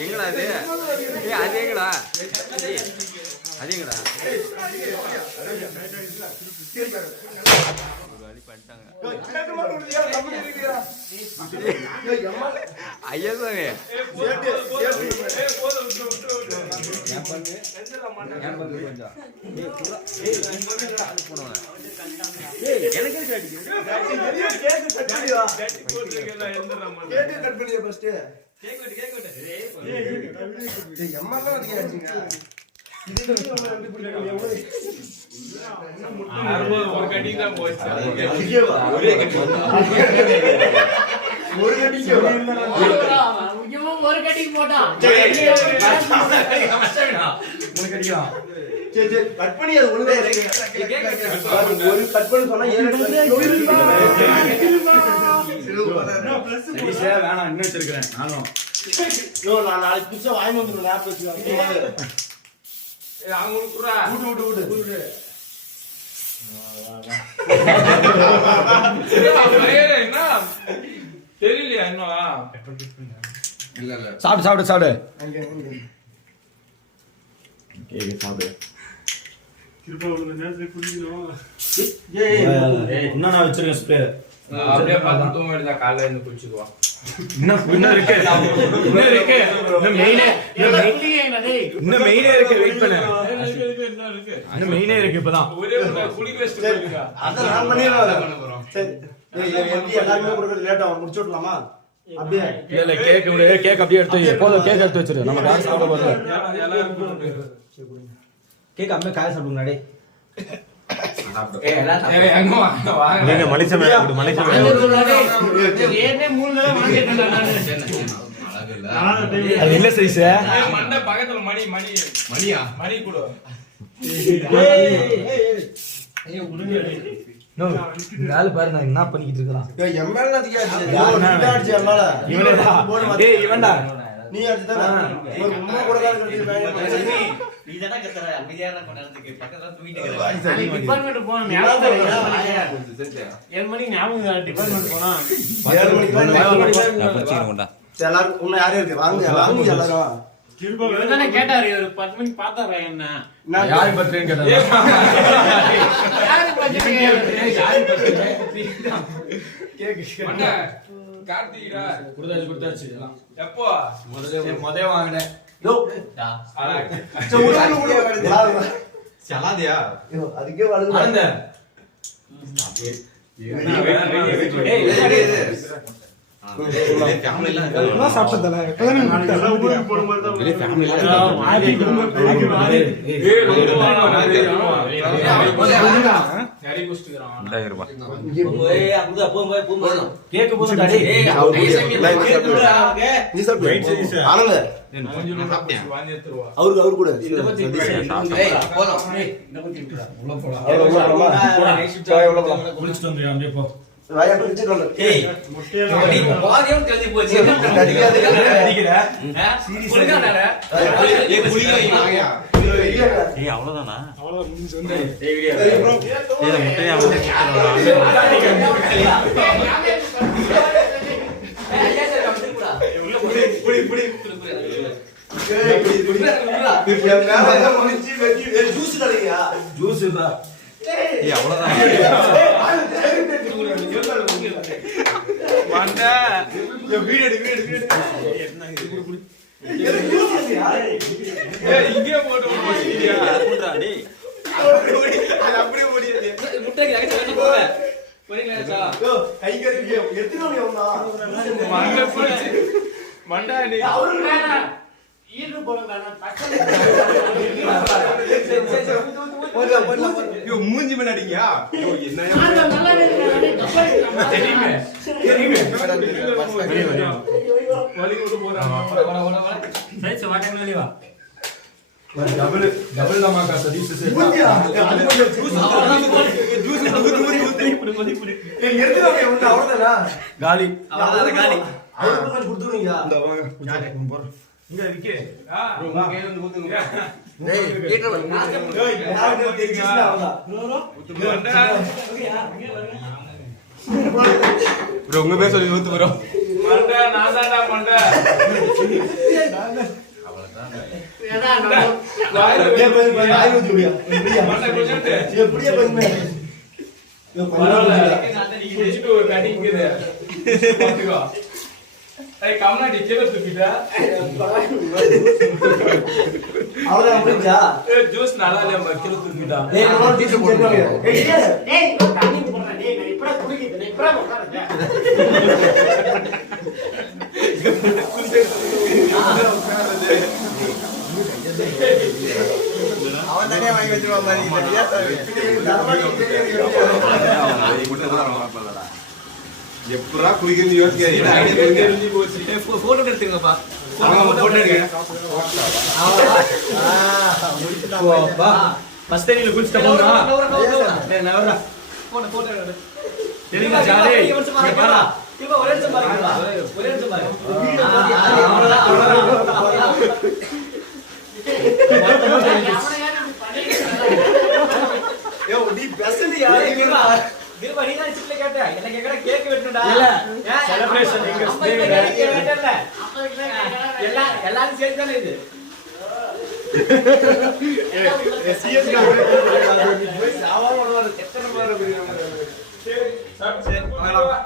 எங்கடா அது? அது எங்கடா? அது எங்கடா? ஐயா சாமி ஒரு கட்டிங் தான் போச்சு. ஒரு கட்டிங் போட்டான். கட் பண்ணி அது ஒழுங்கா ஒரு கட் பண்ணி சொன்னா வேணாம் இன்னும் வச்சிருக்கிறேன் நானும். நான் நாளைக்கு புதுசா வாங்கி வந்துடுவேன். ஞாபகம் வச்சுக்கோங்க. தெரியலையா இன்னும்? சாப்பிடு சாப்பிடு சாப்பிடு. இன்னும் நான் வச்சிருக்கேன் ஸ்ப்ரே. அப்படியே பார்த்து தூங்க வேண்டியதா, காலையில இருந்து குளிச்சுக்குவான். இன்னும் இருக்கு இன்னும் மெயினே இருக்கு. வெயிட் பண்ணு. இன்னும் மெயினே இருக்கு. இப்பதான் ஒரே குளி பேஸ்ட் போயிருக்கா. அத நான் பண்ணிடுறேன். சரி எல்லாருமே கொடுக்கிறது லேட் ஆகும். முடிச்சு விடலாமா? அப்படியே இல்ல கேக் அப்படியே எடுத்து வை. போதும், கேக் எடுத்து வச்சிரு. நம்ம காசு சாப்பிட போறோம். கேக் அப்படியே காய சாப்பிடுங்க. டேய் என்ன சைஸ்? பக்கத்துல மணி கூட பாரு. நான் என்ன பண்ணிக்கிட்டு இருக்கான்? இவன்டா நீ அடிச்சுதான் ஒரு உம்மா கூட தான் நீ தான கத்தற அமைதியான கொண்டறதுக்கு பக்கத்துல தூங்கிட்டு இருக்க. டிபார்ட்மென்ட் போறோம். ஞாபகம் இருக்கா? 7 மணிக்கு ஞாபகம் டிபார்ட்மென்ட் போறோம். 7 மணிக்கு நான் படிச்சிட்டு கொண்டா. எல்லாரும் உன்ன யாரே இருக்கு. வாங்க வாங்க எல்லாரும். இவதானே கேட்டாரு. ஒரு 10 மணிக்கு பார்த்தாரா என்ன? நான் யார் பத்திரேன்னு கேட்டாரு. யாரு பத்திரே? கேக் கார்த்திகா கொடுத்தாச்சு. எப்போ முதல்ல வாங்கினேன். சலாதியா அதுக்கே வழுகு. அவரு கூட வாயா பிடிச்சிட்டு வந்து. ஏய் முட்டைல பாதியம் கலந்து போச்சு. சீரியஸா ஏய் புளிங்க வாயா. ஏய் அவ்வளவுதானா? அவ்வளவு முடிஞ்சு வந்து. ஏய் வீடியோ. ஏய் முட்டையா வந்து. புளி. ஏய் புளி. மேல மொழிச்சி வெட்டி ஜூஸ் தரீங்க. ஜூஸ் தான். ஏய் அவ்வளவுதான். வந்த வீடியோ என்ன இது குடி. ஏய் இங்கே போடு ஓடியா போடுடா டேய். அப்படியே ஓடிடுது. முட்டைக்கு அங்க வெட்டி போடு. போறீங்களா? யோ கை கறிக்கு எத்தனை வந்தா? மண்ட போச்சு. மண்டா நீ அவரு வேணா. ஈடு போறங்கடா. பக்கத்துல. யோ மூஞ்சி பண்ணாதீங்க. யோ என்ன நல்லா இருக்கு. தெரியுமே. வலி கொண்டு போறாங்க. சைஸ் வாட்டங்க வெளிய வா. Double dhamaka Sathish sir. மூஞ்சியா அது ஜூஸ் புடி. ஏய் எடுத்துறாங்க வந்து அவ்வளவுதானா? காலி. அவ்வளவுதான் காலி. அவருக்கு கொடுத்துறீங்க. இந்த வாங்க போறோம். இங்க இருக்கே. உங்க கையில வந்து ஊத்துங்க. யாருக்கு தெரிஞ்சிச்சுன்னா அவ்வளவுதான். ப்ரோ உங்க பேர் சொல்லி ஊத்து ப்ரோ. அப்படியே போய் வாய் ஊத்தி விடியா. எப்படியே போய் அவ்வளவுதான் முடிஞ்சா? ஜூஸ் நல்லா இல்ல கிலோ தூக்கிட்டா. டேய், நம்ம டீச்சர் கேட்பாங்க. டேய் தண்ணி போடுறேன் டேய் நான் இப்படா குடிக்கிறேன் இப்படா உட்காருங்க அவன் தனியா வாங்கி வச்சிருவான் மாதிரி சரியா எப்படா குளிக்கிறது யோசிக்காதீங்க. போட்டோ எடுத்துங்கப்பா போட்டோ எடுங்க. ஃபர்ஸ்ட் டைம்ல குளிச்சிட்ட போறா. டேய் நான் வரேன் போட்டோ எடு தெரியுமா ஜாலே? பாரா இப்போ ஒரே நிமிஷம் பாருங்க ஒரே நிமிஷம் பாருங்க நீ பேசுறியா? தீபா நீ தான் சிப்ல கேட்ட எனக்கு எங்கடா கேக் வெட்டணும்டா இல்ல செலிப்ரேஷன் எங்க எல்லாரும் சேர்த்து தானே இது சிஎஸ் சரி, சரி, வாங்கலாம்.